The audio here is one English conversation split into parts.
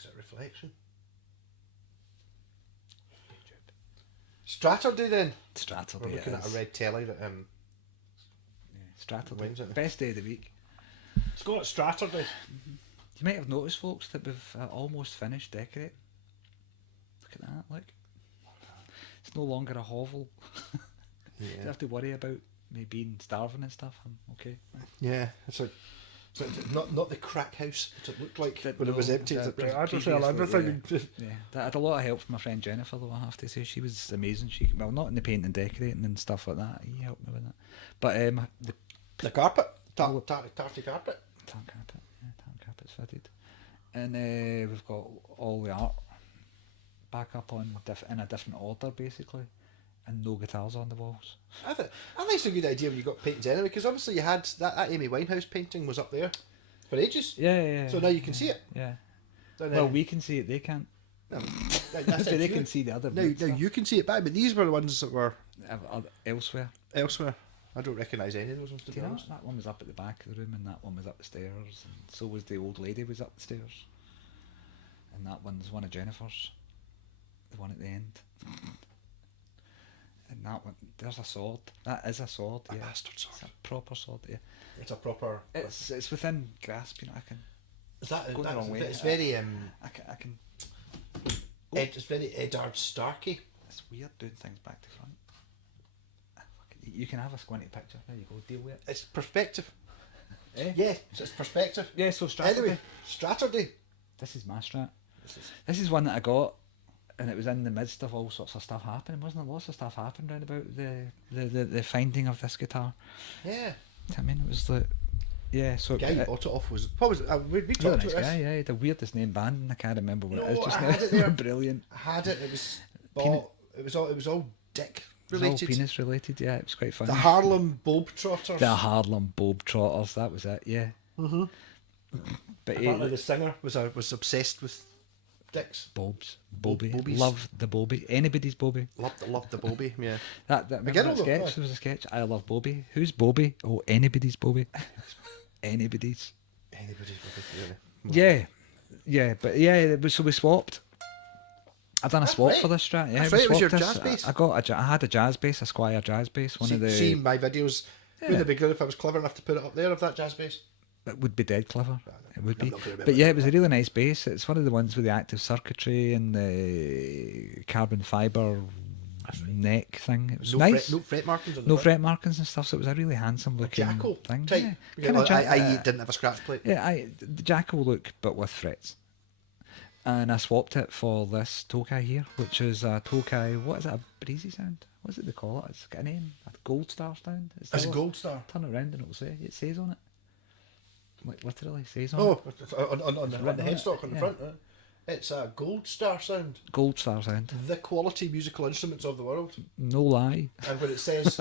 Is it reflection? Straturday then. Straturday. We're looking at a red telly that Straturday. when's it? Best day of the week. It's got Straturday. You might have noticed, folks, that we've almost finished decorating. Look at that, look. It's no longer a hovel. Yeah. Don't have to worry about me being starving and stuff. I'm okay. Yeah, it's like not the crack house that it looked like when it was No, empty. It's that like, I just previously, sell everything. Yeah, I had a lot of help from my friend Jennifer, though, I have to say. She was amazing. She, well, not in the painting and decorating and stuff like that. He helped me with that. But The carpet, Oh. tarty carpet. Tartan carpet's fitted. And we've got all the art back up on in a different order, basically. And no guitars on the walls. I think it's a good idea when you got paintings anyway, because obviously you had that Amy Winehouse painting was up there for ages. Yeah. So now you can see it. Yeah. Then, Well, we can see it, they can't. No, But they can see the other Now stuff. you can see it back, but these were the ones that were Elsewhere. elsewhere. I don't recognise any of those ones, to Do be you know, honest. that one was up at the back of the room and that one was up the stairs, and so was the old lady was up the stairs. And that one's one of Jennifer's. The one at the end. And that one, there's a sword. That is a sword, A yeah. bastard sword. It's a proper sword, yeah. It's a proper. It's within grasp, you know. I can. Is that Going the wrong way. It's very I can. it's very Eddard Starkey. It's weird doing things back to front. You can have a squinty picture. There you go. Deal with it. It's perspective. Eh? Yeah, it's perspective. Yeah. So Straturday. Anyway, Straturday. This is my strat. This is one that I got, and it was in the midst of all sorts of stuff happening, wasn't it? Lots of stuff happened round about the finding of this guitar. Yeah. I mean, it was like, yeah. So The guy who bought it off was what was it? We talked really about nice this. guy, yeah. The weirdest name band, and I can't remember what it is No, just I now. had it there. Brilliant. I had it. It was Peanut- bought. It was all dick It was all related. penis related. Yeah, it was quite funny. The Harlem Globetrotters. The Harlem Globetrotters. That was it. Yeah. Mm-hmm. But Apparently the singer was obsessed with dicks. Bobs, Bobby, Bobies. love the Bobby. Anybody's Bobby. Loved the Bobby. Yeah. That remember Again, that although- sketch? There was a sketch. I love Bobby. Who's Bobby? Oh, anybody's Bobby. Anybody's. Anybody's Bobby. Really. Yeah, but yeah. So we swapped. I done a swap right. for this strat. Yeah, That's we right, it was swapped your this. jazz bass. I had a jazz bass, a Squire jazz bass. One of the. See my videos. Yeah. Wouldn't it be good if I was clever enough to put it up there of that jazz bass? It would be dead clever. It would I'm be. not gonna remember But yeah, it was a really nice bass. It's one of the ones with the active circuitry and the carbon fibre neck thing. It was nice. No fret markings on the No front. fret markings and stuff, so it was a really handsome looking Jackal thing. type. Yeah, kind of I didn't have a scratch plate. yeah, the Jackal look, but with frets. And I swapped it for this tokai here, which is a tokai. What is it? A breezy sound? What is it they call it? It's got a name. A gold star sound. It's a gold star. Turn it around and it'll say. It says on it. Like literally says on Oh, it. on the written on it, headstock on the yeah. front. It's a gold star sound. Gold star sound. The quality musical instruments of the world. No lie. And when it says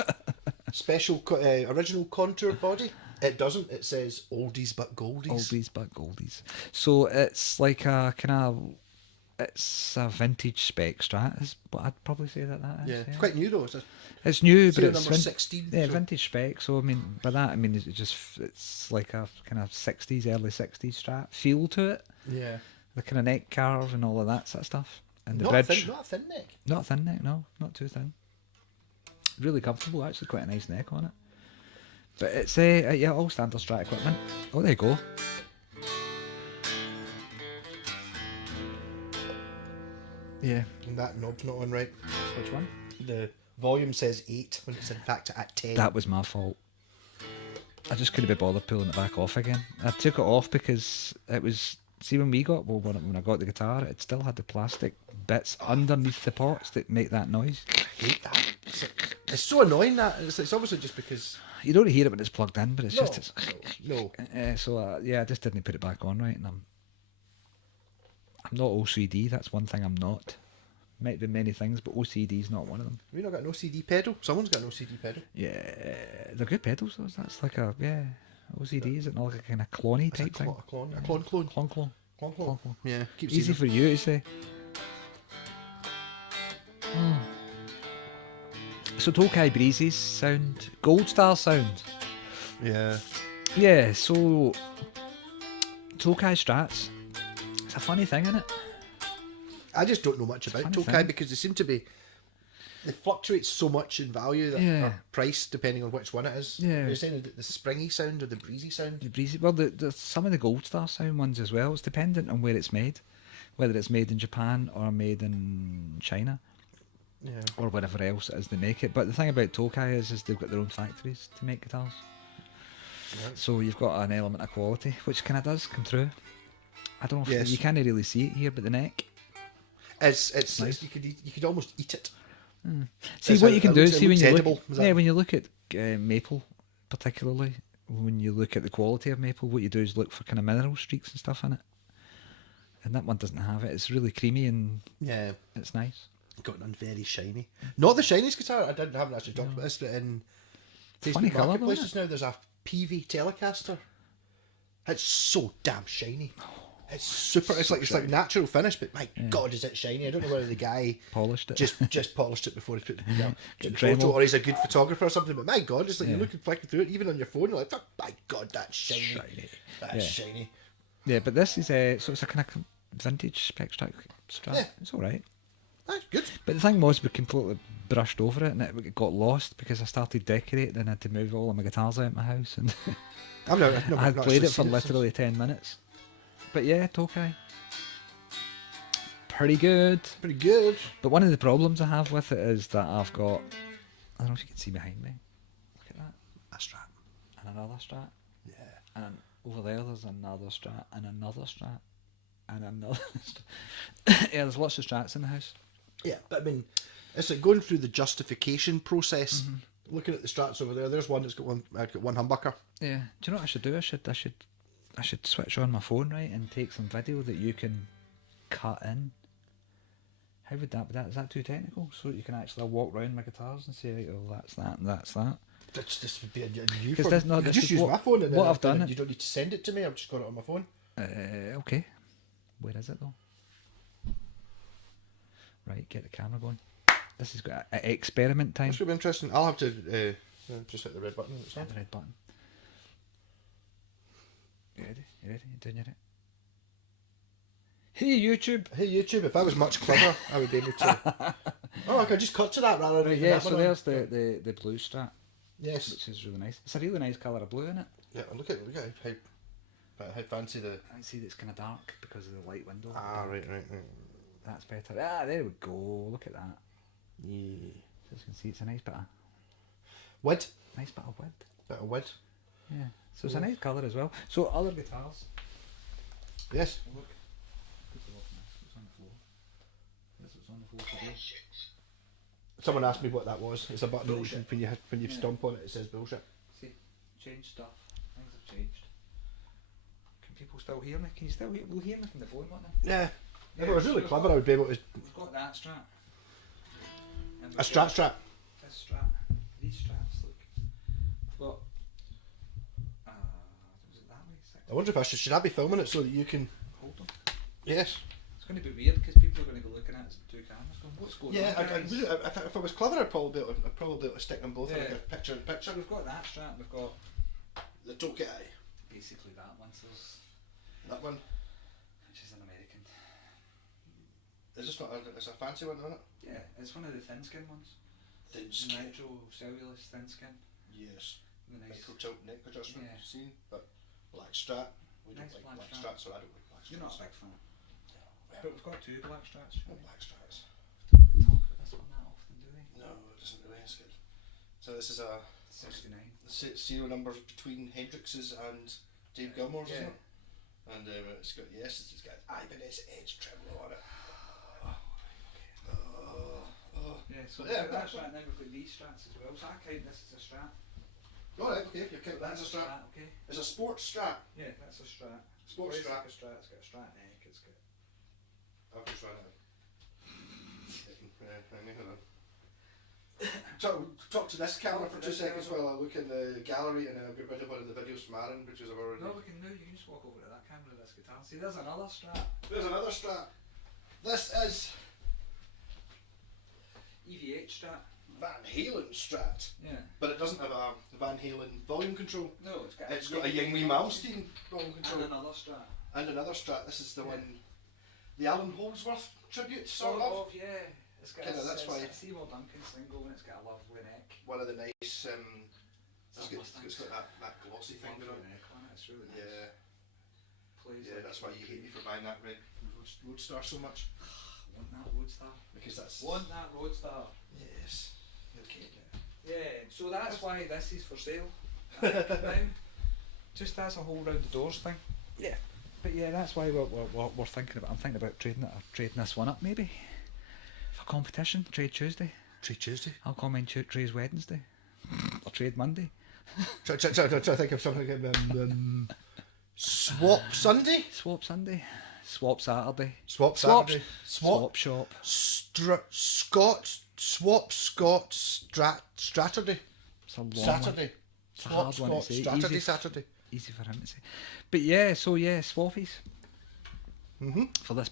special original contour body, it doesn't. It says oldies but goldies. Oldies but goldies. So it's like a kind of. It's a vintage spec strat, is what I'd probably say that is. Yeah, it's quite new though. It's new, but Serial it's number 16. Yeah, so- vintage spec. So I mean, by that I mean it's like a kind of 60s, early 60s strat feel to it. Yeah. The kind of neck carve and all of that sort of stuff, and the Not bridge. not a thin neck. Not a thin neck, no, not too thin. Really comfortable, actually, quite a nice neck on it. But it's yeah, all standard strat equipment. Oh, there you go. Yeah. And that knob's not on right. Which one? The volume says 8 when it's in fact at 10. That was my fault. I just couldn't be bothered pulling it back off again. I took it off because it was. See, when I got the guitar, it still had the plastic bits underneath the pots that make that noise. I hate that. It's so annoying that. It's obviously just because. You don't hear it when it's plugged in, but it's No, just. It's, no. so yeah, I just didn't put it back on right, and I'm not OCD. That's one thing I'm not. Might be many things, but OCD's not one of them. We not got no CD pedal. Someone's got no CD pedal. Yeah, they're good pedals. Though. That's like a OCD. Is it not like a kind of cloney type thing? A clone. Clone. Yeah, keep Easy for you to say. So Tokai Breezy's sound, Gold Star sound. Yeah. Yeah, so Tokai Strats It's a funny thing, isn't it? I just don't know much about funny tokai thing. because they fluctuate so much in value or price depending on which one it is. Yeah. You're saying the springy sound or the breezy sound? The breezy. Well, the some of the Gold Star sound ones as well. It's dependent on where it's made, whether it's made in Japan or made in China. Yeah. Or whatever else it is they make it. But the thing about Tokai is they've got their own factories to make guitars. Right. So you've got an element of quality, which kind of does come through. I don't know if Yes. you can't really see it here, but the neck. It's Nice. you could almost eat it. See It's what a- you can it do. looks- it See when looks you edible. look. Is that- Yeah, when you look at maple, particularly when you look at the quality of maple, what you do is look for kind of mineral streaks and stuff in it. And that one doesn't have it. It's really creamy and Yeah. it's nice. Got none very shiny. Not the shiniest guitar. Haven't actually talked about this, but in Funny Facebook colour, though, Marketplace isn't just now, there's a PV Telecaster. It's so damn shiny. It's super. It's like natural finish, but my God, is it shiny? I don't know whether the guy Polished it. just polished it before he put the Dremel. photo, or he's a good photographer or something. But my God, it's like you're flicking through it, even on your phone. You're like, "Oh, my God, that's shiny. Shiny. That's Yeah. shiny." Yeah, but this is so it's a kind of vintage spec strat. Yeah. It's all right. That's good. But the thing was, we completely brushed over it, and it got lost because I started decorating, and I had to move all of my guitars out of my house, and I've I had not played actually it for seen literally 10 minutes. But yeah, Tokai. Pretty good. Pretty good. But one of the problems I have with it is that I've got, I don't know if you can see behind me. Look at that. A Strat. And another strat. Yeah. And over there there's another strat. And another strat. And another strat. Yeah, there's lots of strats in the house. Yeah, but I mean, it's like going through the justification process. Looking at the Strats over there, there's one that's got one humbucker. Yeah. Do you know what I should do? I should switch on my phone, right, and take some video that you can cut in. How would that be? Is that too technical? So that you can actually walk around my guitars and say, right, oh, that's that and that's that. This would be a new 'Cause phone. this- no, You could this just is use what- my phone and what then I've done you don't need to send it to me. I've just got it on my phone. Okay. Where is it though? Right, get the camera going. This has got a experiment time. This should be interesting. I'll have to just hit the red button. It's Hit on. the red button. You ready? You doing your it? Hey YouTube! Hey YouTube, if I was much clever, I would be able to. Oh, I could just cut to that rather than leaving Yeah, that so one on. there's the blue strat, Yes. which is really nice. It's a really nice colour of blue in it. Yeah. Look at how fancy the. I see that it's kind of dark because of the light window. Right. That's better. Ah, there we go. Look at that. Yeah. So as you can see, it's a nice bit of Width. width. Bit of width. Yeah. So it's a nice colour as well. So other guitars. Yes. Look. What's on the floor? Yes, it's on the floor today. Someone asked me what that was. It's a button that you Bullshit. can, when you stomp on it, it says bullshit. See, change stuff. Things have changed. Can people still hear me? Can you still hear? Will you hear me from the phone, won't they? Yeah. If I was so really we've clever, got- I would be able to. We've got that strat. And A we've Strat got strap. This strat. These straps, look. We've got. Was it that way? I wonder if I should I be filming it so that you can. Hold on. Yes. It's going to be weird because people are going to be looking at it two cameras going, what's going Yeah, on? I guys?" if I was clever, I'd probably be able to stick them both in Yeah. like a picture in picture. So we've got that strat, we've got The tokai. basically that one, so there's, That one. which is an American. Is this not? It's a fancy one, isn't it? Yeah, it's one of the thin skin ones. Thin skin. Nitrocellulose thin skin. Yes. The nice. Micro tilt neck adjustment. Yeah. Seen, but black strat. We don't Nice like black black strat. strats, so I don't like black strats. You're not a big fan. Yeah. But we've got two black strats. No black strats. Don't really talk about this one that often, do they? No, it doesn't really. It's good. So this is a 69. serial numbers between Hendrix's and Dave Gilmore's, Yeah. isn't it? And it's got it's got Ibanez Edge tremolo on it. Yeah, so Yeah, we've got that strat, now we've got these strats as well. So I count this as a strat. All right, okay, you're counting that's a strat. Okay. It's a sports strat. Yeah, that's a strat. Sports Plays strat. like a strat. It's got a strat neck. It's got. I've just run out. Hold on. Talk to this camera for 2 seconds while I look in the gallery, and then I'll get rid of one of the videos from Aaron because I've already. No, we can. No, you can just walk over to that camera of this guitar. See, there's another strat. There's another strat. This is EVH strat. Van Halen strat, Yeah. but it doesn't have a Van Halen volume control. No, it's got. It's got a Yngwie Malmsteen volume control. And another strat. And another strat. This is the Yeah. one. the Alan Holdsworth tribute, sort of. yeah. It's got Kinda, that's why- Seymour Duncan single and it's got a lovely neck. One of the nice. It's got that glossy thing going on. Neck on it. It's really nice. Yeah, Plays yeah. like That's why you hate me for buying that red Roadstar so much. Want that Roadstar? Because that's. Want that Roadstar? Yes. Okay. Yeah, so that's why this is for sale now. Just as a whole round the doors thing. Yeah. But yeah, that's why we're thinking about. I'm thinking about trading it or trading this one up maybe for competition. Trade Tuesday. Trade Tuesday. I'll come in trade Wednesday or trade Monday. Try to think of something. Swap Sunday. Swap Sunday. Swap Saturday. Swap Saturday. Swap shop. Straturday. It's a long Saturday. one. It's a hard one to say. Straturday, Saturday. Easy for him to say. But yeah, so yeah, swaffies. For this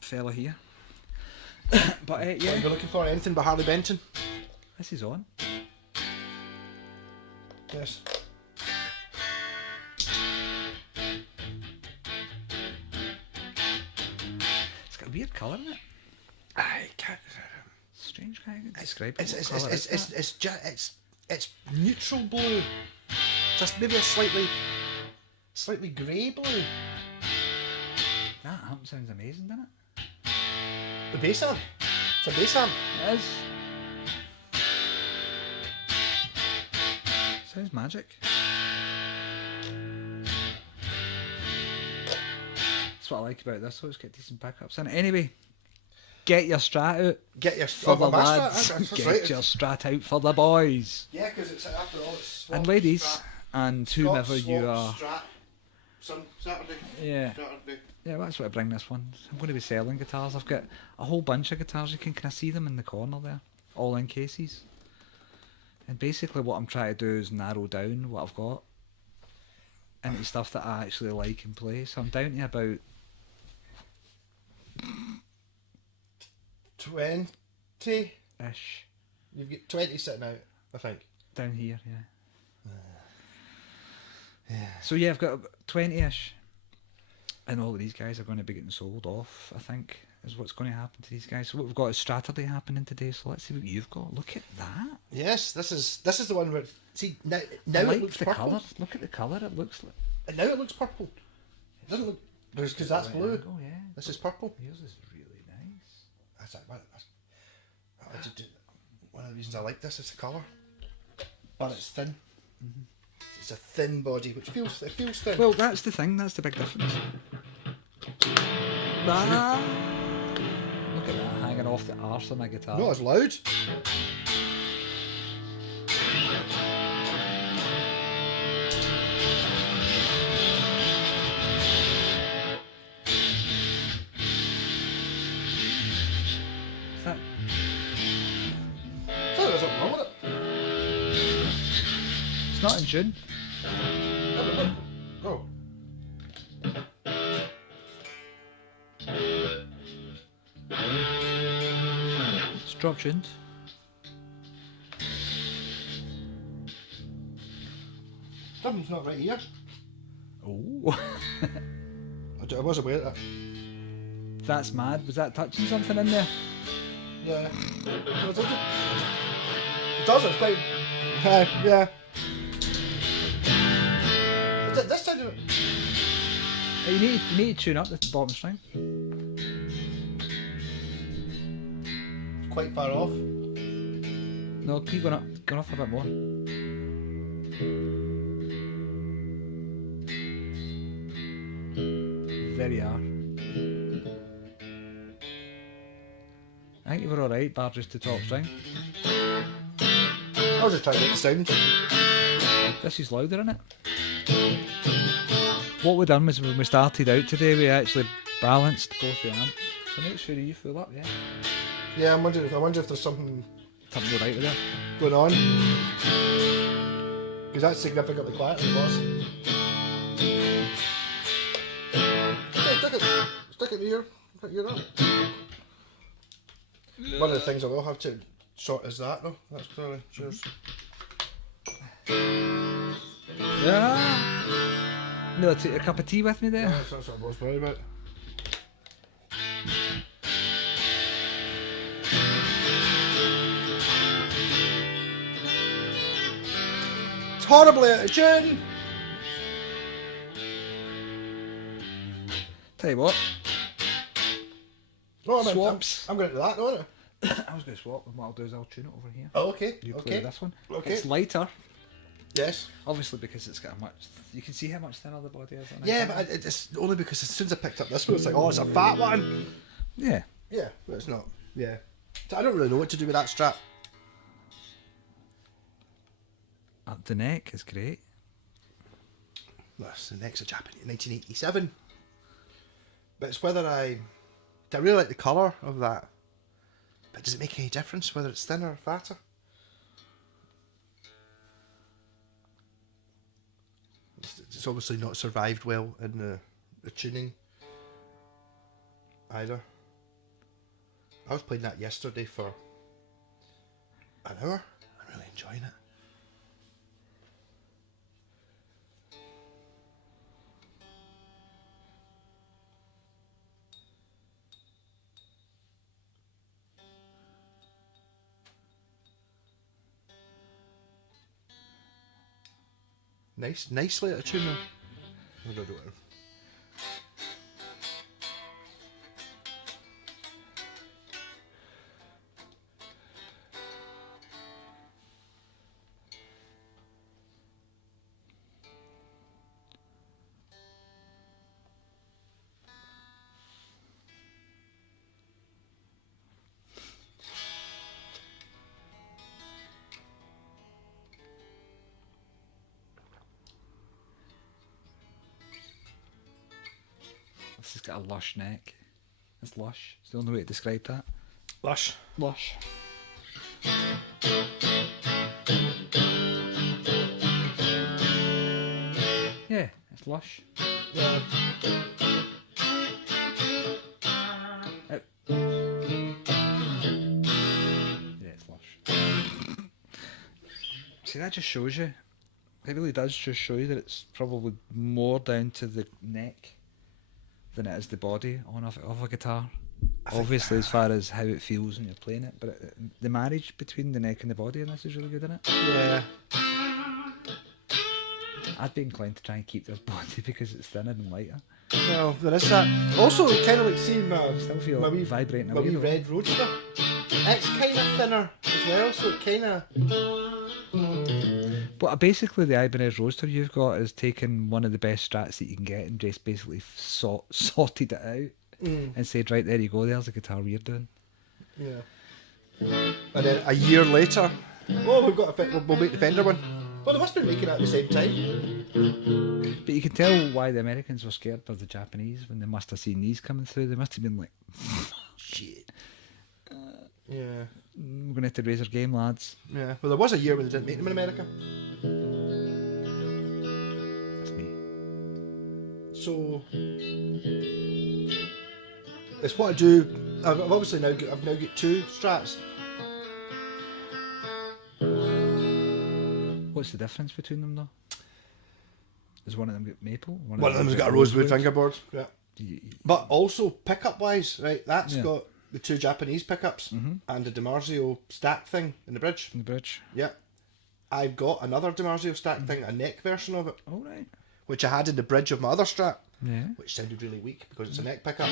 fella here. But What yeah, are you looking for? Anything by Harley Benton? this is on. Yes. It's got a weird colour in it. I can't. Strange, can't you describe it? It's What it's colour it's is it's that? it's neutral blue. Just maybe a slightly grey blue. That amp sounds amazing, doesn't it? The bass amp. It's a bass amp. It is. Sounds magic. That's what I like about this, so it's got decent pickups in it. Anyway, get your strat out Get your for the my Strat, lads. that's Get right. your strat out for the boys. Yeah, because it's after all it's swap, And ladies, Strat, and Scott, whomever swap, you are. Strat, Saturday. Yeah. Saturday. Yeah, well, that's what I bring this one. I'm going to be selling guitars. I've got a whole bunch of guitars. You can kind of see them in the corner there, all in cases. And basically what I'm trying to do is narrow down what I've got into stuff that I actually like and play. So I'm down to about 20. ish You've got 20 sitting out, I think. down here, yeah. So yeah, I've got 20-ish. And all of these guys are going to be getting sold off, I think, is what's going to happen to these guys. So what we've got is Straturday happening today, so let's see what you've got. Look at that. Yes, this is the one where see now I it like looks the purple. colour. Look at the colour, it looks like... And now it looks purple. It doesn't look because that's Right blue. angle, yeah. This is purple. Yours is really nice. One of the reasons I like this is the colour. But it's thin. It's a thin body, which feels thin. Well, that's the thing, that's the big difference. Ah. Look at that, hanging off the arse of my guitar. Not as loud. Is that... So there's something wrong with it. It's not in June. Oh. It's drop tuned. Something's not right here. Oh. I was aware of that. That's mad. Was that touching something in there? Yeah. It does, it's quite... yeah. This sounded... You need to tune up the bottom string. quite far off. No, keep going up a bit more. There you are. I think you were alright, bar just the top string. I was just trying to get the sound. This is louder, isn't it? What we done was when we started out today, we actually balanced both the amps. So make sure you fill up, yeah? Yeah, I wonder if there's something Something right with that. going on. Because that's significantly quieter than it was. Stick it here. Put your up. One of the things I will have to sort is that though. That's clearly cheers. Yeah. No, take a cup of tea with me there. That's what I was worried about. horribly out of tune. Tell you what, No, Swaps. I'm going to do that, don't I? I was going to swap, and what I'll do is I'll tune it over here. Oh, okay. You play Okay. with this one. Okay. It's lighter, Yes. obviously, because it's got a much. You can see how much thinner the body is. On Yeah, but it's only because as soon as I picked up this one, it's like, oh, it's a fat one. yeah. Yeah, but it's not. Yeah. So I don't really know what to do with that strap. The neck is great. That's the next Japanese 1987. But it's whether I really like the colour of that. But does it make any difference whether it's thinner or fatter? It's obviously not survived well in the tuning either. I was playing that yesterday for an hour. I'm really enjoying it. Nicely out of tune. I don't know. This has got a lush neck. It's lush. It's the only way to describe that. Lush. Lush. Yeah, it's lush. Yeah. Yeah, it's lush. See, that just shows you. It really does just show you that it's probably more down to the neck than it is the body of a guitar. Obviously, as far as how it feels when you're playing it, but the marriage between the neck and the body in this is really good, isn't it? Yeah. I'd be inclined to try and keep this body because it's thinner and lighter. Well, there is that. Also, kind of like seeing Still feel my wee, vibrating my away wee though. red roadster. It's kind of thinner as well, so it kind of. But basically, the Ibanez Roadster you've got is taking one of the best strats that you can get and just basically sorted it out and said, right, there you go, there's the guitar we're doing. Yeah. And then a year later, oh, we've got we'll make the Fender one. Well, they must have been making it at the same time. But you can tell why the Americans were scared of the Japanese when they must have seen these coming through. They must have been like, shit. Yeah. We're going to have to raise our game, lads. Yeah. Well, there was a year when they didn't make them in America. That's me. So it's what I do. I've obviously now got two strats. What's the difference between them though? Is one of them got maple? One of them's got a rosewood fingerboard. Yeah. Y- But also pickup wise, right? That's Yeah. got the two Japanese pickups and the DiMarzio stack thing in the bridge. In the bridge. Yeah. I've got another DiMarzio stack thing, a neck version of it, All right. which I had in the bridge of my other Strat, Yeah. which sounded really weak because it's a neck pickup.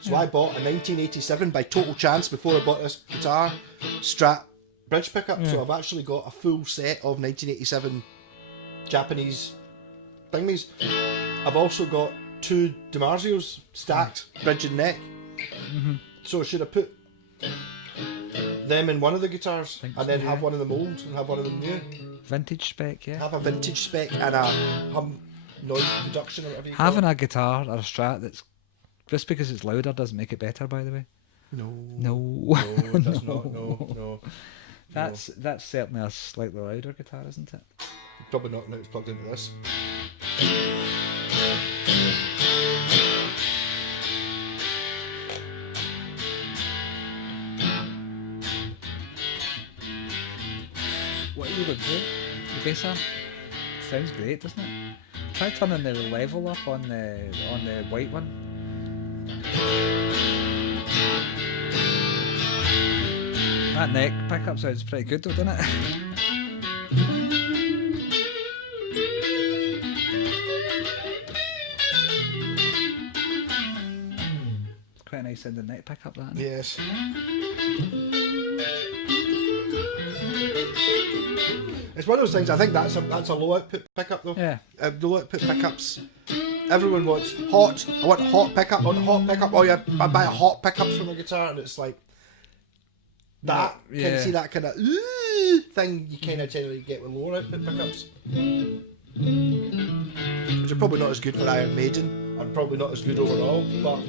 So I bought a 1987 by total chance before I bought this guitar Strat bridge pickup. So I've actually got a full set of 1987 Japanese thingies. I've also got two DiMarzios stacked bridge and neck. So should I put them in one of the guitars Think and so, then yeah. have one of them old and have one of them new? Vintage spec, yeah. Have a vintage spec and a hum noise reduction or whatever you call Having it. a guitar or a Strat that's just because it's louder doesn't make it better, by the way. No. No. No, it does not. No. That's certainly a slightly louder guitar, isn't it? Probably not now it's plugged into this. What are you going to do? The bass amp? Sounds great, doesn't it? Try turning the level up on the white one. That neck pickup sounds pretty good though, doesn't it? Quite a nice sounding neck pickup, that. Isn't it? Yes. It's one of those things. I think that's a low output pickup though. Yeah. Low output pickups. Everyone wants hot. I want hot pickup. I want hot pickup. Oh yeah, I buy a hot pickups from a guitar, and it's like that. Yeah. Can you see that kind of thing you kind of generally get with lower output pickups? Which are probably not as good for Iron Maiden, and probably not as good overall, but.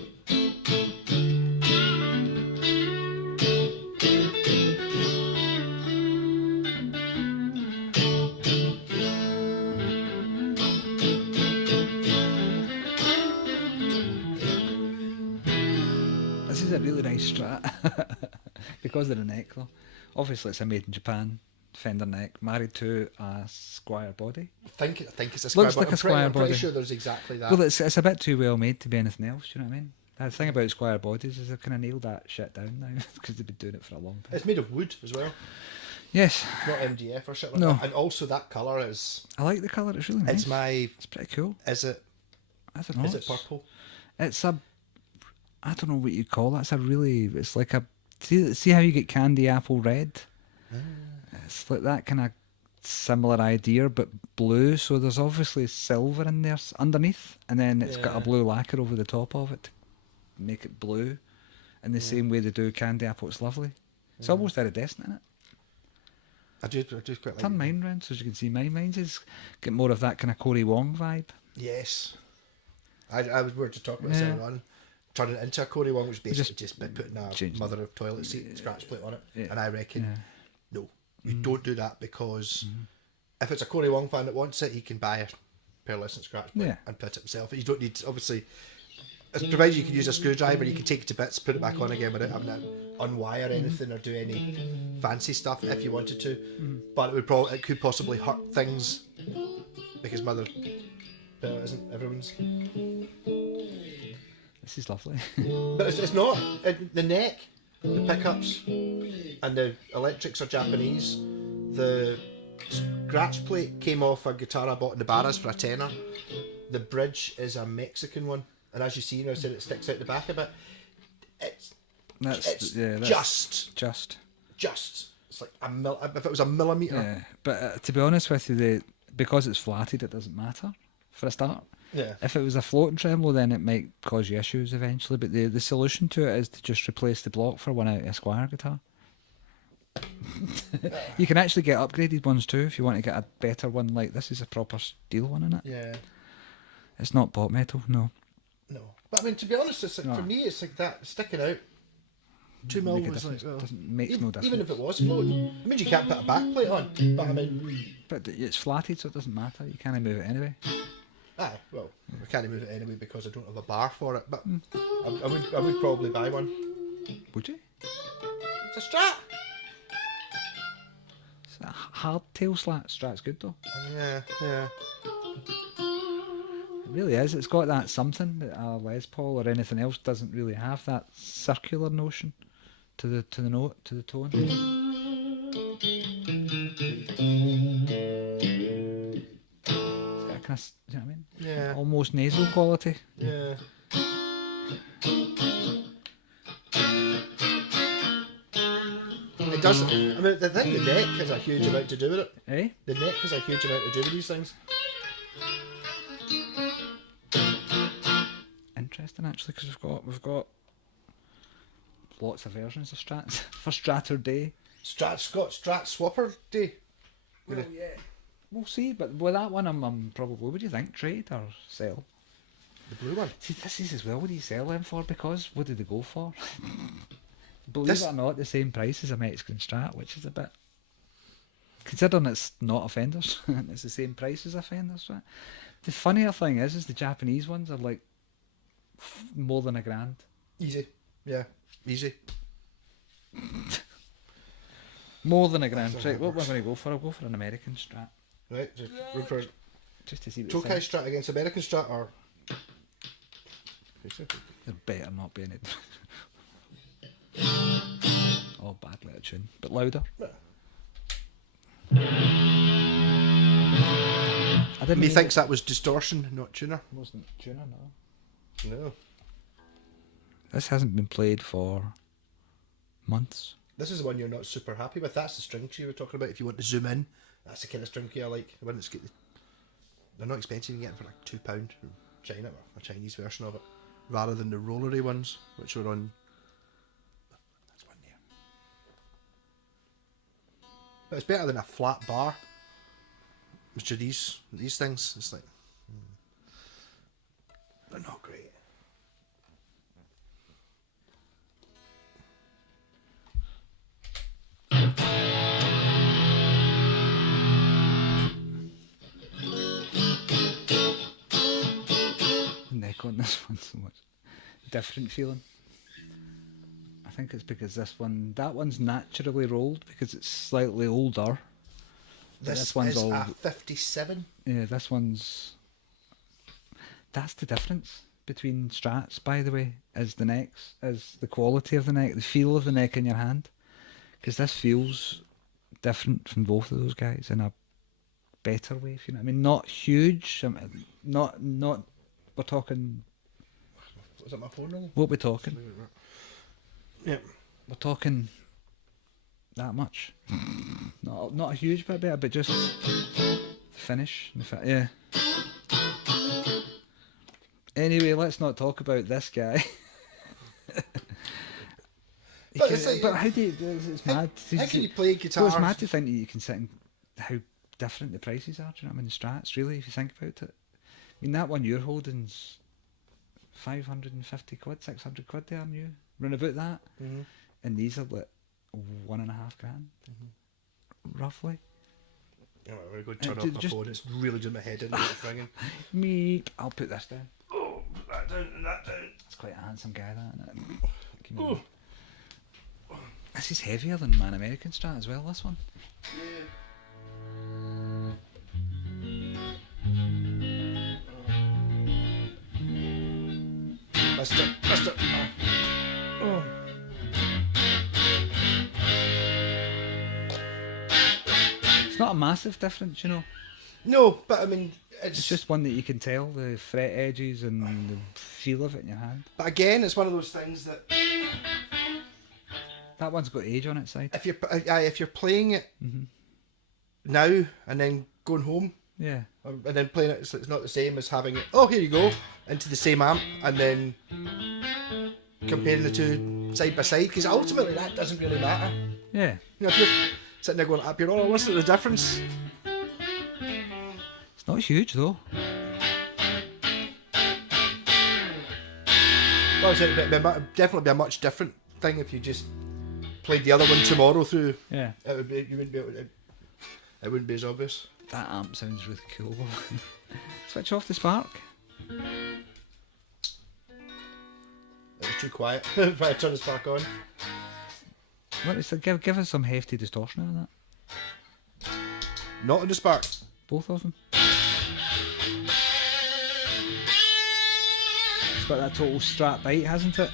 This is a really nice Strat. Because of the neck, though. Obviously, it's a made in Japan Fender neck, married to a Squire body. I think it's a Squire Looks body. like a Squire I'm pretty body. sure there's exactly that. Well, it's a bit too well made to be anything else, you know what I mean? The thing about Squire bodies is they've kind of nailed that shit down now, because they've been doing it for a long time. It's made of wood as well. Yes. It's not MDF or shit like No. that. And also that colour is... I like the colour, it's really nice. It's pretty cool. Is it... I don't know. Is it purple? It's a... I don't know what you call it. It's like a... See how you get candy apple red? It's like that kind of similar idea, but blue. So there's obviously silver in there underneath, and then it's got a blue lacquer over the top of it to make it blue, in the same way they do candy apple. It's lovely. It's almost iridescent, isn't it? I do quite like Turn it. mine round so as you can see mine. Mine's is get more of that kind of Corey Wong vibe. Yes. we were just talking about this earlier on. Turning it into a Corey one, which basically just by putting a mother of toilet seat scratch plate on it. Yeah. And I reckon, no, you don't do that, because if it's a Corey Wong fan that wants it, he can buy a pearlescent scratch plate and put it himself. You don't need, obviously, as provided you can use a screwdriver, you can take it to bits, put it back on again without having to unwire anything or do any fancy stuff if you wanted to. But it could possibly hurt things, because mother pearl isn't everyone's. This is lovely. But it's not. The neck, the pickups, and the electrics are Japanese. The scratch plate came off a guitar I bought in the Barras for a tenner. The bridge is a Mexican one, and as you see now, I said it sticks out the back a bit. It's just. It's like if it was a millimetre. Yeah, but to be honest with you, because it's flatted, it doesn't matter for a start. Yeah. If it was a floating tremolo, then it might cause you issues eventually. But the solution to it is to just replace the block for one out of a Squire guitar. You can actually get upgraded ones too if you want to get a better one. Like this is a proper steel one, isn't it? Yeah. It's not bot metal, no. No, but I mean, to be honest, it's like, for me, it's like that sticking out. 2 mil was like, makes no difference. Even if it was floating, it means you can't put a back plate on. But I mean, but it's flatted, so it doesn't matter. You can't move it anyway. Aye, well, I can't move it anyway because I don't have a bar for it. But I would probably buy one. Would you? It's a Strat. It's a hardtail Strat's good though. Yeah. It really is. It's got that something that a Les Paul or anything else doesn't really have. That circular notion to the note, to the tone. It's got a kind of, you know what I mean? Yeah. Almost nasal quality. Yeah. It does. I mean, the thing, the neck has a huge amount to do with it. Eh? The neck has a huge amount to do with these things. Interesting, actually, because we've got lots of versions of Strats for Straturday. Strat Swapper Day. Well, yeah, we'll see. But with that one, I'm probably. What do you think? Trade or sell? The blue one. See, this is as well. What do you sell them for? Because what did they go for? Believe it or not, the same price as a Mexican Strat, which is a bit. Considering it's not a Fender's, it's the same price as a Fender's Strat. The funnier thing is the Japanese ones are like more than $1,000. Easy. Yeah. Easy. More than $1,000. Right, what am I going to go for? I'll go for an American Strat. Right. Just to see what Tokai Strat against American Strat, or there better not be any. Oh, badly out of tune, but louder. Methinks that was distortion, not tuner. Wasn't tuner, no. No. This hasn't been played for months. This is the one you're not super happy with. That's the string tree you were talking about. If you want to zoom in, that's the kind of string tree I like. The one that's got they're not expensive. You can get them for like £2 from China, or a Chinese version of it, rather than the rollery ones, which are on. That's one there. But it's better than a flat bar. Which are these things? It's like they're not great. Neck on this one so much different feeling. I think it's because that one's naturally rolled because it's slightly older. This one's is all a 57. Yeah, this one's. That's the difference between strats, by the way, is the necks, is the quality of the neck, the feel of the neck in your hand. Because this feels different from both of those guys in a better way, if you know what I mean. Not huge, not. We're talking. Was that my phone ringing? What we're talking? Yeah. We're talking that much. Not a huge bit better, but just the finish. Yeah. Anyway, let's not talk about this guy. But how do you? It's mad. How can you play guitar? Well, it's mad to think that you can sit and how different the prices are. Do you know what I mean? The strats, really, if you think about it. I mean, that one you're holding's 550 quid, 600 quid there, new. Run about that. Mm-hmm. And these are like $1.5 grand, roughly. Yeah, we're going to turn off my phone. It's really doing my head in. It's ringing. Me, I'll put this down. Oh, that down and that down. It's quite a handsome guy, that, isn't it? This is heavier than my American Strat as well, this one. Yeah. Mister. Oh. It's not a massive difference, you know. No, but I mean, It's just one that you can tell, the fret edges and the feel of it in your hand. But again, it's one of those things that That one's got age on its side. if you're playing it now and then going home, Yeah. and then playing it, it's not the same as having it. Oh, here you go, into the same amp, and then comparing the two side by side. Because ultimately, that doesn't really matter. Yeah. You know, if you're sitting there going up, you're all listen to the difference. It's not huge though. Well, it'd definitely be a much different thing if you just played the other one tomorrow through. Yeah. It would be. You wouldn't be able to. It wouldn't be as obvious. That amp sounds really cool though. Switch off the spark. It was too quiet. If I turn this back on. Give us some hefty distortion on that. Not on the spark. Both of them. It's got that total Strat bite, hasn't it?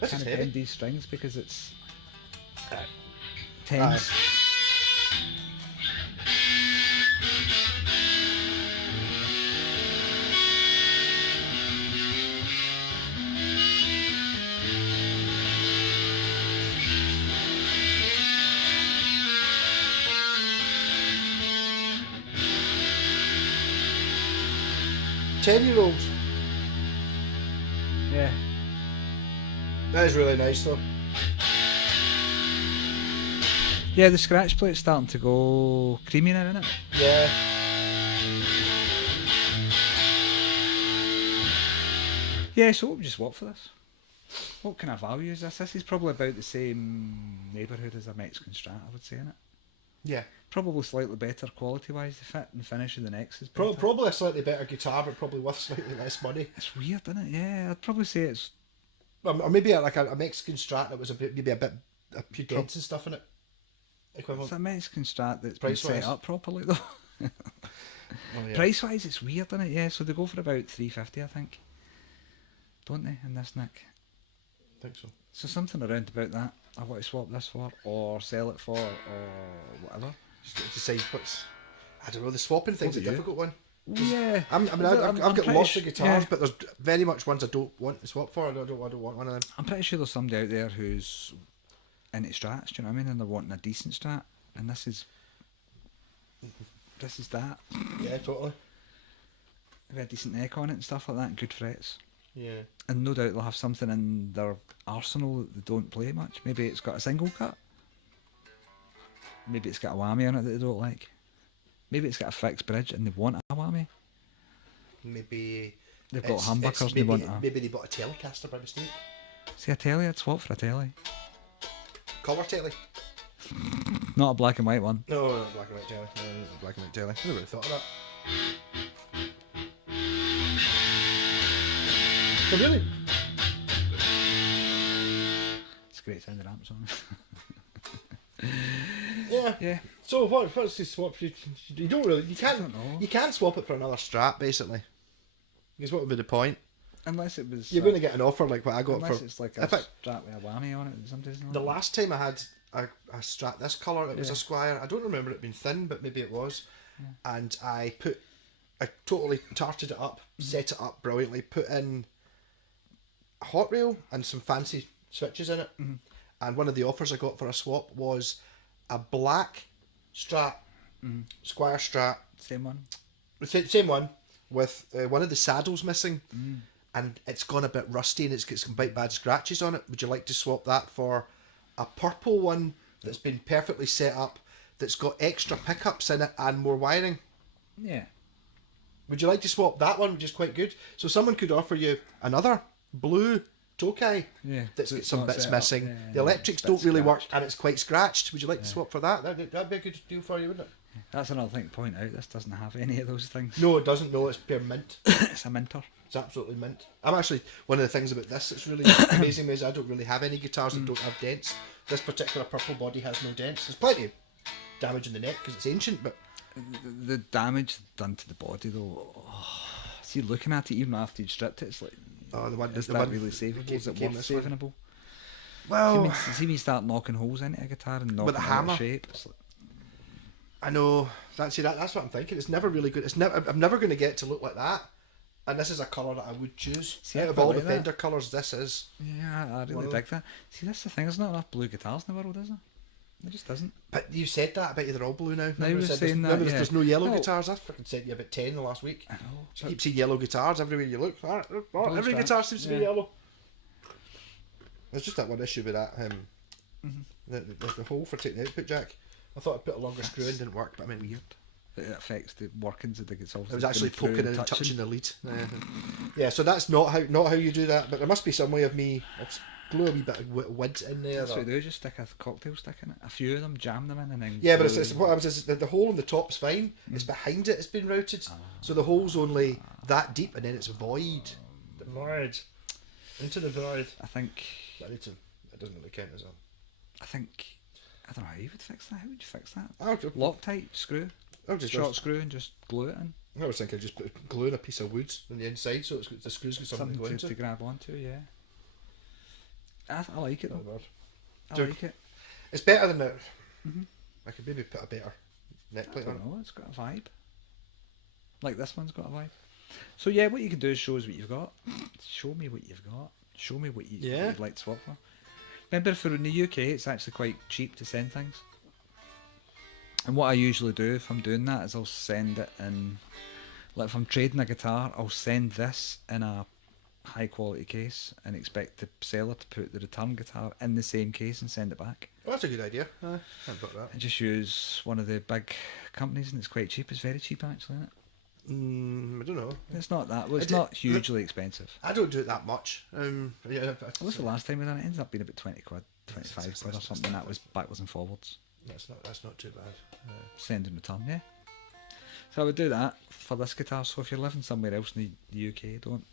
This is Kind of heavy. bend these strings because it's Aye. tense. Ten-year-olds. Yeah. That is really nice though. Yeah, the scratch plate's starting to go creamy now, isn't it? Yeah. Yeah, so what would you swap for this? What kind of value is this? This is probably about the same neighbourhood as a Mexican Strat, I would say, innit? Yeah. Probably slightly better quality-wise. The fit and finish of the necks is better. Probably a slightly better guitar, but probably worth slightly less money. It's weird, isn't it? Yeah, I'd probably say it's... Or maybe like a Mexican Strat that was maybe a few dents and stuff in it. Equivalent. It's a Mexican Strat that's been Price-wise. set up properly, though. Oh, yeah. Price-wise, it's weird, isn't it? Yeah, so they go for about $350, I think. Don't they, in this nick? I think so. So something around about that. I want to swap this for, or sell it for, or whatever. Just got to decide what's. I don't know. The swapping thing's a What about you? difficult one. Yeah. I've I'm got pretty lots of guitars, yeah. but there's very much ones I don't want to swap for. I don't want one of them. I'm pretty sure there's somebody out there who's into strats, do you know what I mean? And they're wanting a decent strat, and this is that. Yeah, totally. With a decent neck on it and stuff like that, and good frets. Yeah. And no doubt they'll have something in their arsenal that they don't play much. Maybe it's got a single cut. Maybe it's got a whammy on it that they don't like. Maybe it's got a fixed bridge and they want a whammy. Maybe They've got humbuckers and they want a... Maybe they bought a Telecaster by mistake. See, a telly, I'd swap for a telly. Colour telly. Not a black and white one. No, not black and white telly. No, not black and white telly. I never really thought of that. So really? It's a great sound of amps on. Yeah. Yeah. So what's the swap? You don't really. You I can't. don't know. You can swap it for another Strat basically. Because what would be the point? Unless it was... You're going to get an offer like what I got unless for. it's like a if I, Strat with a whammy on it or something. the last time I had a Strat this colour, it was Yeah. a Squire. I don't remember it being thin, but maybe it was. And I totally tarted it up, set it up brilliantly, put in a hot rail and some fancy switches in it. And one of the offers I got for a swap was a black Strat, Squire Strat, Same one. same one, with one of the saddles missing, and it's gone a bit rusty and it's got some bad scratches on it. Would you like to swap that for a purple one that's been perfectly set up, that's got extra pickups in it and more wiring? Yeah. Would you like to swap that one, which is quite good? So someone could offer you another blue Tokai Yeah. that's So got it's some not bits set up. missing. Yeah, The electrics bits don't really work scratched. and it's quite scratched. Would you like to swap for that? That'd be a good deal for you, wouldn't it? That's another thing to point out. This doesn't have any of those things. No, it doesn't. No, it's pure mint. It's a minter. It's absolutely mint. I'm actually, one of the things about this that's really amazing is I don't really have any guitars that don't have dents. This particular purple body has no dents. There's plenty of damage in the neck because it's ancient, but The damage done to the body though. See, looking at it even after you stripped it, it's like, oh, is the that one really savable? Is it came worth this one. savingable? Well, See me start knocking holes into a guitar and knocking With a it out hammer? of shape. It's like, I know. That's what I'm thinking. It's never really good. I'm never going to get it to look like that. And this is a colour that I would choose. See, Out I of quite all the like that. Fender colours, this is. yeah, I One really of dig that. See, that's the thing. There's not enough blue guitars in the world, is there? There just isn't. But you said that. I bet you they're all blue now. No, I Remember was I said saying there's, that, remember yeah. there's no yellow No. guitars. I fucking said you about 10 the last week. I know. You keep seeing yellow guitars everywhere you look. Every Strat, guitar seems to be yeah. yellow. There's just that one issue with that. The hole for taking the output jack. I thought I put a longer screw in, didn't work, but I mean, Weird. It affects the workings of the guitar. I was actually poking in and touching the lead. Yeah, so that's not how you do that. But there must be some way of me. I'll glue a wee bit of wood in there. That's what I do. Just stick a cocktail stick in it. A few of them, jam them in, and then. Yeah, but glue it's them. what happens is the hole on the top's fine. It's behind it. It's been routed, so the hole's only that deep, and then it's void. The void. Into the void. I think. I need to. It doesn't really count as a. I don't know how you would fix that. How would you fix that? I'll Loctite screw, just. short screw, and just glue it in. I was thinking just put glue in a piece of wood on the inside, so the screws got something to go Something into. to grab onto. Yeah. I like it Not though. bad. I Dude. like it. It's better than it. I could maybe put a better neck I plate on it. don't know. It's got a vibe. Like this one's got a vibe. So yeah, what you can do is show us what you've got. Show me what you've got. Show me what Yeah. you'd like to swap for. Remember, for in the UK, it's actually quite cheap to send things. And what I usually do if I'm doing that is I'll send it in. Like if I'm trading a guitar, I'll send this in a high quality case and expect the seller to put the return guitar in the same case and send it back. Oh, that's a good idea. I haven't got that. And just use one of the big companies, and it's quite cheap. It's very cheap actually, isn't it? I don't know. It's not that. Well, it's Is it- not hugely expensive. I don't do it that much. Yeah, What was the last time we done it? It ended up being about 20 quid, 25 quid or something. That was backwards and forwards. that's not too bad. Send and return, yeah. So I would do that for this guitar. So if you're living somewhere else in the UK, don't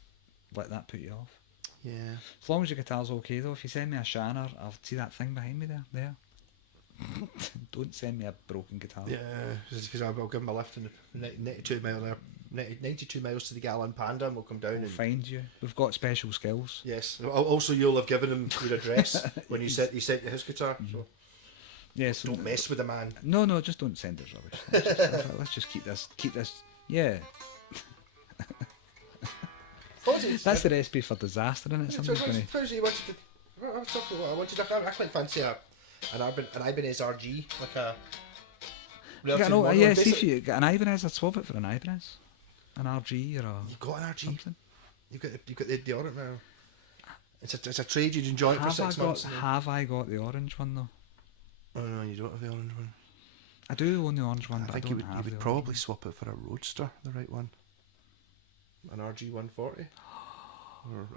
let that put you off. Yeah. As long as your guitar's okay though. If you send me a Shannon, I'll see that thing behind me there. Don't send me a broken guitar. Yeah, because I'll give him a lift in the 92 miles to the Galan Panda, and we'll come down We'll and find you. We've got special skills. yes. Also, you'll have given him your address when you sent you his guitar. So Yeah, so don't mess with the man. No, just don't send us rubbish. Let's just keep this. Yeah, What was it? That's the recipe for disaster, isn't it? Somebody's going to... Suppose you wanted to. What I wanted. I quite fancy an Ibanez RG, like a. See if you get an Ibanez, I'd swap it for an Ibanez, an RG or a. You've got an RG. Something. You've got the orange now. It's a trade you'd enjoy it for 6 months. Have I got the orange one though? Oh no, you don't have the orange one. I do own the orange one, but I think don't you would probably swap it for a Roadster, the right one. An RG 140.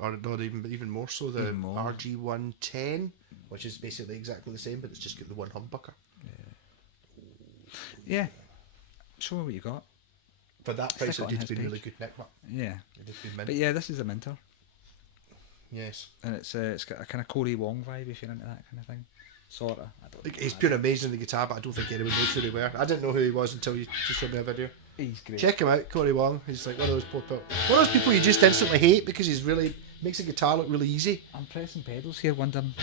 Or not even more so, the RG 110, which is basically exactly the same, but it's just got the one humbucker. Yeah. Show me what you got. For that price, it did been really good neck up. Yeah. It did been mint. But yeah, this is a Minter. Yes. And it's got a kind of Corey Wong vibe if you're into that kind of thing. Sorta. I don't He's pure amazing on the guitar, but I don't think anyone knows who they were. I didn't know who he was until you just showed me a video. He's great. Check him out, Corey Wong. He's like one of those people you just instantly hate because he's really makes the guitar look really easy. I'm pressing pedals here, wondering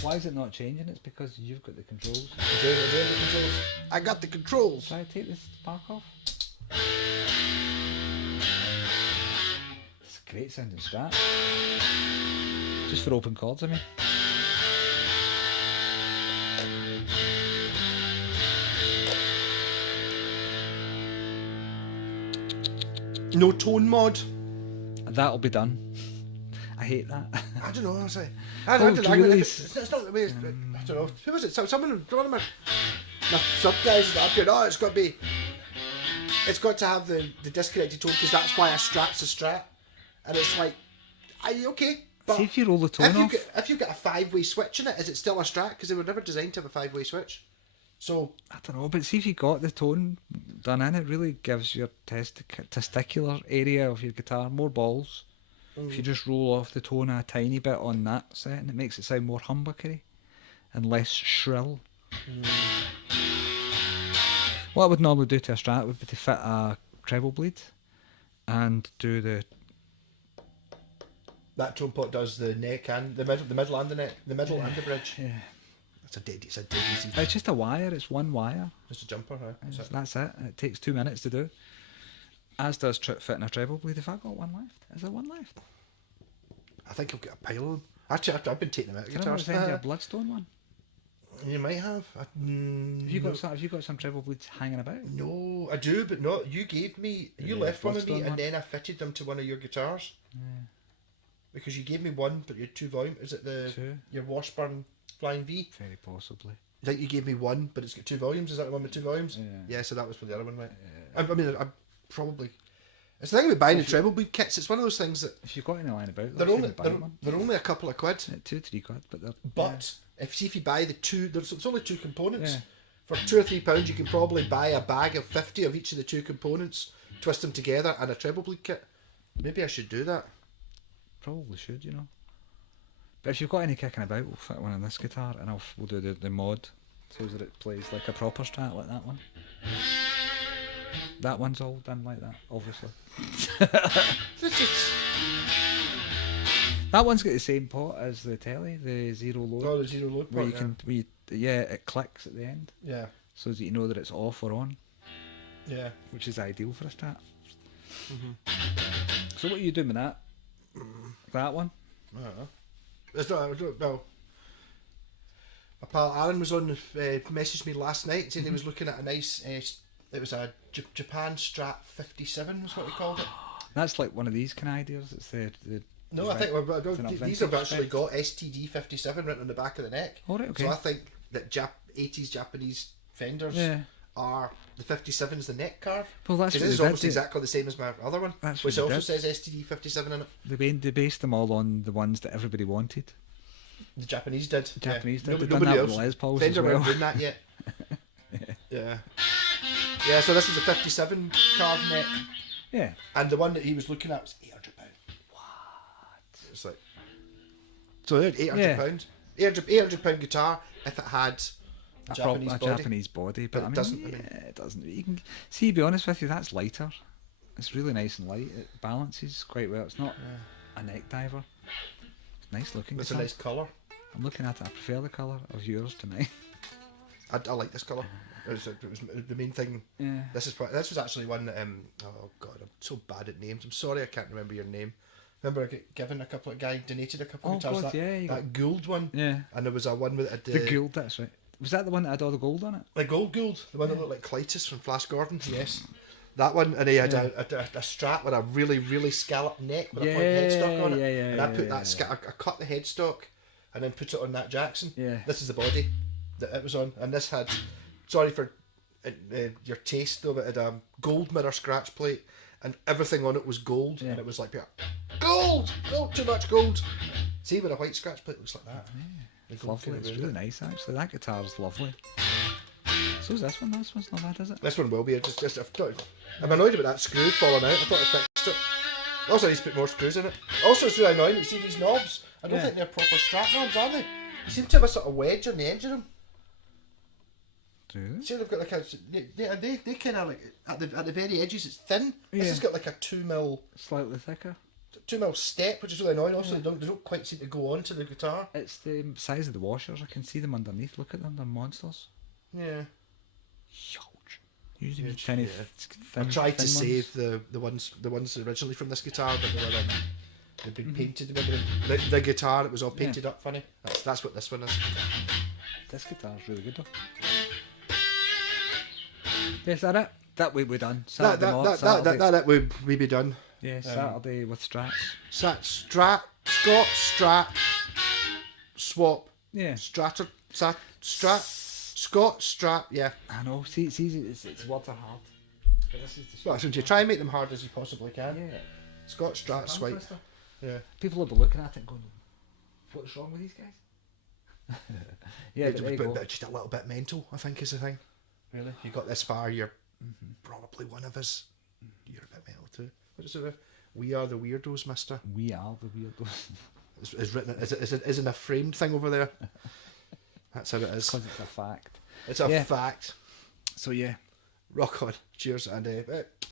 why is it not changing? It's because you've got the controls. I got the controls. Shall I take this spark off? It's a great sounding Strat. Just for open chords, I mean. No tone mod. That'll be done. I hate that. I don't know. I say. I don't know. It's not the way. I don't know. Who was it? Someone. One of my sub guys up here. Oh, it's got to be. It's got to have the disconnected tone because that's why a Strat's a Strat. And it's like, are you okay? But see if you roll the tone off. If you get a 5-way switch in it, is it still a Strat? Because they were never designed to have a 5-way switch. So I don't know, but see if you got the tone done in, it really gives your testicular area of your guitar more balls. If you just roll off the tone a tiny bit on that setting, it makes it sound more humbuckery and less shrill. What I would normally do to a Strat would be to fit a treble bleed and do that tone pot does the neck and the middle and the neck, the middle and the bridge. Yeah. It's a dead easy. It's just a wire. It's one wire. Just a jumper, huh? That's it. It takes 2 minutes to do. As does fitting a treble bleed. Have I got one left? Is there one left? I think I've got a pile of them. Actually, I've been taking them out of guitars. Can I send you a Bloodstone one? You might have. Have you got some treble bleeds hanging about? No, I do, but no. You gave me. You left one of me, and then I fitted them to one of your guitars. Yeah. Because you gave me one, but you had 2 volume. Is it your Washburn Flying V? Very possibly. I think you gave me one, but it's got 2 volumes. Is that the one with 2 volumes? Yeah. So that was for the other one, right? Yeah. I mean, I probably. It's the thing with buying the treble bleed kits. It's one of those things that if you've got any line about, they're only a couple of quid. 2-3 quid, but they're. But if you buy the two, it's only 2 components. Yeah. For £2 or £3, you can probably buy a bag of 50 of each of the 2 components, twist them together, and a treble bleed kit. Maybe I should do that. Probably should, you know. But if you've got any kicking about, we'll fit one on this guitar, and we'll do the mod so that it plays like a proper Strat, like that one. That one's all done like that, obviously. That one's got the same pot as the telly, the zero load. Oh, the zero load pot. It clicks at the end. Yeah. So that you know that it's off or on. Yeah. Which is ideal for a Strat. So what are you doing with that? That one? I don't know. It's not, well, my pal Aaron was on, messaged me last night saying he was looking at a nice, it was a Japan Strat 57 was what he called it. That's like one of these kind of ideas. It's the no, I think these have actually got STD 57 written on the back of the neck. Oh, right, okay. So I think that 80s Japanese Fenders are the 57's the neck carve. Well, that's this is almost exactly the same as my other one, which also says STD 57 in it. They based them all on the ones that everybody wanted. The Japanese did. Nobody else. Fender weren't doing that yet. Yeah. So this is a 57 carved neck. Yeah. And the one that he was looking at was £800. What? It's like so £800. £800 guitar if it had a Japanese body, but I mean, it doesn't. You can see. To be honest with you, that's lighter. It's really nice and light. It balances quite well. It's not a neck diver. It's nice looking. It's a nice colour. I'm looking at it. I prefer the colour of yours to mine. I like this colour. It was the main thing. Yeah. This was actually one that, oh god, I'm so bad at names. I'm sorry I can't remember your name. Remember I got given a couple of guys donated a couple of guitars. God, that, you that Gould one. Yeah. And there was a one with The Gould, that's right. Was that the one that had all the gold on it? The Gould, the one that looked like Clytus from Flash Gordon. Yes. That one, and he had a Strat with a really, really scalloped neck with a point headstock on it. And I put I cut the headstock and then put it on that Jackson. Yeah. This is the body that it was on, and this had, sorry for your taste of it, had a gold mirror scratch plate, and everything on it was gold, and it was like, gold, too much gold. See, with a white scratch plate, it looks like that. It's lovely. It's really nice, actually. That guitar's lovely. So is this one? This one's not bad, is it? This one will be. I'm annoyed about that screw falling out. I thought I fixed it. Also, I need to put more screws in it. Also, it's really annoying. You see these knobs? I don't think they're proper Strat knobs, are they? You seem to have a sort of wedge on the edge of them. Do they? See, they've got like a. They kind of like at the very edges. It's thin. This has got like a 2mm. Slightly thicker. 2mm step, which is really annoying. Also, they don't quite seem to go onto the guitar. It's the size of the washers. I can see them underneath. Look at them. They're monsters. Yeah. Huge. Usually tiny. I tried to save the ones originally from this guitar, but they've been painted. The guitar, it was all painted up funny. That's what this one is. This guitar's really good though. Is that it? That we're done. That we be done. Yeah, Saturday with strats. Strat, swap. Yeah. Strat. Yeah. I know. See, it's easy. It's words are hard. But this is the Well, so you try and make them hard as you possibly can. Yeah. Scott, Strat, swipe. Yeah. People will be looking at it and going, "What's wrong with these guys?" Yeah, but there you go. But just a little bit mental, I think, is the thing. Really? You got this far, you're probably one of us. You're a bit mental too. What is it? We are the weirdos, mister. We are the weirdos. It's written. Isn't a framed thing over there? That's how it is. Because it's a fact. It's a fact. So yeah. Rock on. Cheers, and